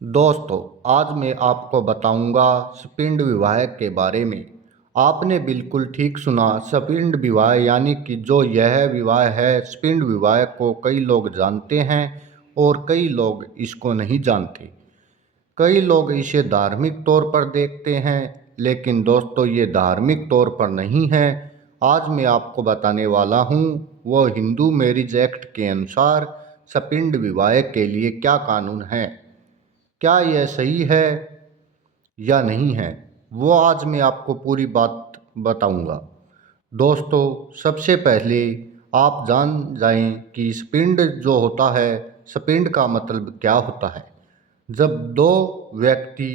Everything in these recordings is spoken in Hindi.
दोस्तों, आज मैं आपको बताऊंगा सपिंड विवाह के बारे में। आपने बिल्कुल ठीक सुना। सपिंड विवाह यानी कि जो यह विवाह है, सपिंड विवाह को कई लोग जानते हैं और कई लोग इसको नहीं जानते। कई लोग इसे धार्मिक तौर पर देखते हैं, लेकिन दोस्तों ये धार्मिक तौर पर नहीं है। आज मैं आपको बताने वाला हूँ वो हिंदू मैरिज एक्ट के अनुसार सपिंड विवाह के लिए क्या कानून है, क्या यह सही है या नहीं है, वो आज मैं आपको पूरी बात बताऊंगा। दोस्तों, सबसे पहले आप जान जाएं कि स्पिंड जो होता है, स्पिंड का मतलब क्या होता है। जब दो व्यक्ति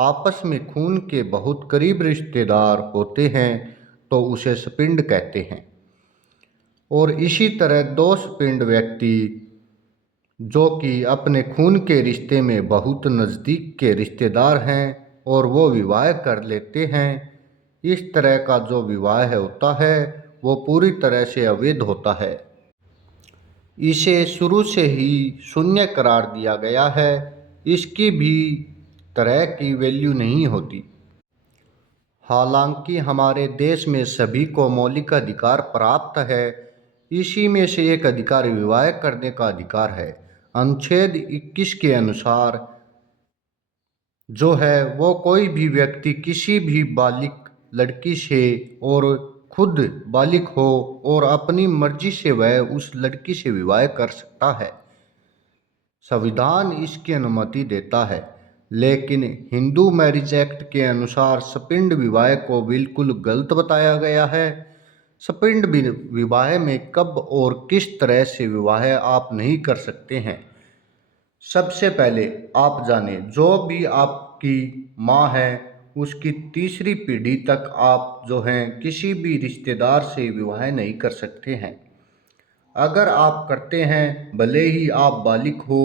आपस में खून के बहुत करीब रिश्तेदार होते हैं तो उसे स्पिंड कहते हैं। और इसी तरह दो स्पिंड व्यक्ति जो कि अपने खून के रिश्ते में बहुत नज़दीक के रिश्तेदार हैं और वो विवाह कर लेते हैं, इस तरह का जो विवाह होता है वो पूरी तरह से अवैध होता है। इसे शुरू से ही शून्य करार दिया गया है। इसकी भी तरह की वैल्यू नहीं होती। हालांकि हमारे देश में सभी को मौलिक अधिकार प्राप्त है। इसी में से एक अधिकार विवाह करने का अधिकार है। अनुच्छेद 21 के अनुसार जो है वो कोई भी व्यक्ति किसी भी बालिग लड़की से और खुद बालिग हो और अपनी मर्जी से वह उस लड़की से विवाह कर सकता है। संविधान इसकी अनुमति देता है। लेकिन हिंदू मैरिज एक्ट के अनुसार सपिंड विवाह को बिल्कुल गलत बताया गया है। सपिंड विवाह में कब और किस तरह से विवाह आप नहीं कर सकते हैं। सबसे पहले आप जाने, जो भी आपकी माँ है उसकी तीसरी पीढ़ी तक आप जो हैं किसी भी रिश्तेदार से विवाह नहीं कर सकते हैं। अगर आप करते हैं, भले ही आप बालिग हो,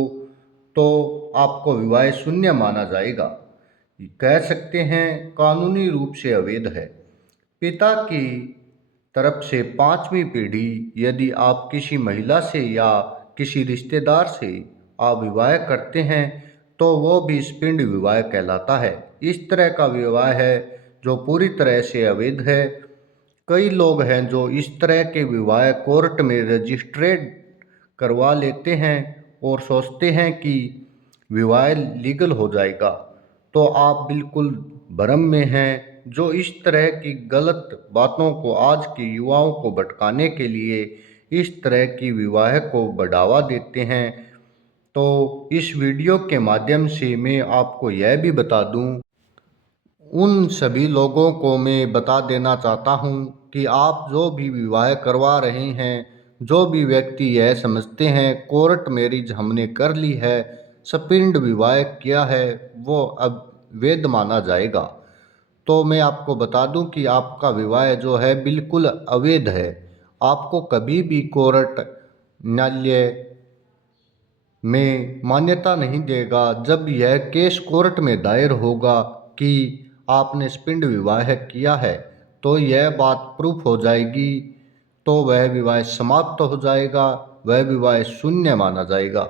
तो आपको विवाह शून्य माना जाएगा। कह सकते हैं कानूनी रूप से अवैध है। पिता की तरफ से पांचवी पीढ़ी यदि आप किसी महिला से या किसी रिश्तेदार से आप विवाह करते हैं तो वो भी स्पिंड विवाह कहलाता है। इस तरह का विवाह है जो पूरी तरह से अवैध है। कई लोग हैं जो इस तरह के विवाह कोर्ट में रजिस्ट्रेड करवा लेते हैं और सोचते हैं कि विवाह लीगल हो जाएगा। तो आप बिल्कुल भ्रम में हैं। जो इस तरह की गलत बातों को आज के युवाओं को भटकाने के लिए इस तरह की विवाह को बढ़ावा देते हैं। तो इस वीडियो के माध्यम से मैं आपको यह भी बता दूं, उन सभी लोगों को मैं बता देना चाहता हूं कि आप जो भी विवाह करवा रहे हैं, जो भी व्यक्ति यह समझते हैं कोर्ट मैरिज हमने कर ली है, सपिंड विवाह किया है, वो अब वैध माना जाएगा। तो मैं आपको बता दूं कि आपका विवाह जो है बिल्कुल अवैध है। आपको कभी भी कोर्ट न्यायालय में मान्यता नहीं देगा। जब यह केस कोर्ट में दायर होगा कि आपने स्पिंड विवाह किया है तो यह बात प्रूफ हो जाएगी, तो वह विवाह समाप्त हो जाएगा, वह विवाह शून्य माना जाएगा।